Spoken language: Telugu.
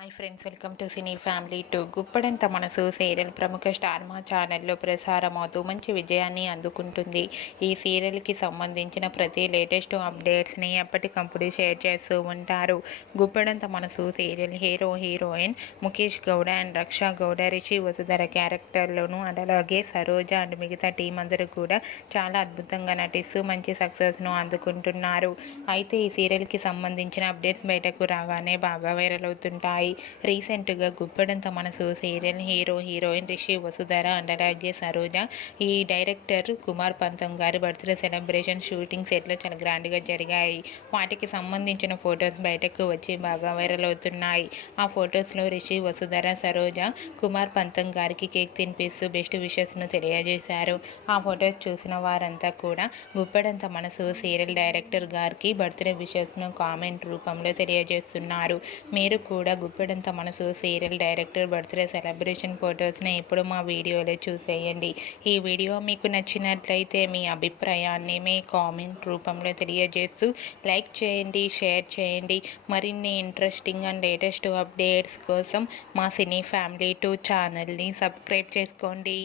Hi friends welcome to Cine Family Two Guppedantha Manasu serial ప్రముఖ స్టార్ మా ఛానల్లో ప్రసారమవుతూ మంచి విజయాన్ని అందుకుంటుంది. ఈ సీరియల్కి సంబంధించిన ప్రతి లేటెస్ట్ అప్డేట్స్ని ఎప్పటికప్పుడు షేర్ చేస్తూ ఉంటారు. Guppedantha Manasu serial hero heroine Mukesh Gowda and Raksha Gowda Rishi Vasudhara క్యారెక్టర్లోను and అలాగే సరోజ అండ్ మిగతా టీం అందరూ కూడా చాలా అద్భుతంగా నటిస్తూ మంచి సక్సెస్ను అందుకుంటున్నారు. అయితే ఈ సీరియల్కి సంబంధించిన అప్డేట్స్ బయటకు రాగానే బాగా వైరల్ అవుతుంటాయి. రీసెంట్గా Guppedantha Manasu serial hero heroine Rishi Vasudhara and అలాగే సరోజ ఈ డైరెక్టర్ కుమార్ పంతం గారి బర్త్డే సెలబ్రేషన్ షూటింగ్ సెట్లో చాలా గ్రాండ్గా జరిగాయి. వాటికి సంబంధించిన ఫొటోస్ బయటకు వచ్చి బాగా వైరల్ అవుతున్నాయి. ఆ ఫొటోస్లో రిషి వసుధర సరోజ కుమార్ పంతం గారికి కేక్ తినిపిస్తూ బెస్ట్ విషెస్ను తెలియజేశారు. ఆ ఫొటోస్ చూసిన వారంతా కూడా గుప్పెడంత మనసు సీరియల్ డైరెక్టర్ గారికి బర్త్డే విషెస్ను కామెంట్ రూపంలో తెలియజేస్తున్నారు. మీరు కూడా ఇప్పుడంత మనసు సీరియల్ డైరెక్టర్ బర్త్డే సెలబ్రేషన్ ఫొటోస్ని ఇప్పుడు మా వీడియోలో చూసేయండి. ఈ వీడియో మీకు నచ్చినట్లయితే మీ అభిప్రాయాన్ని మీ కామెంట్ రూపంలో తెలియజేస్తూ లైక్ చేయండి షేర్ చేయండి. మరిన్ని ఇంట్రెస్టింగ్ అండ్ లేటెస్ట్ అప్డేట్స్ కోసం మా సినీ ఫ్యామిలీ టూ ఛానల్ని సబ్స్క్రైబ్ చేసుకోండి.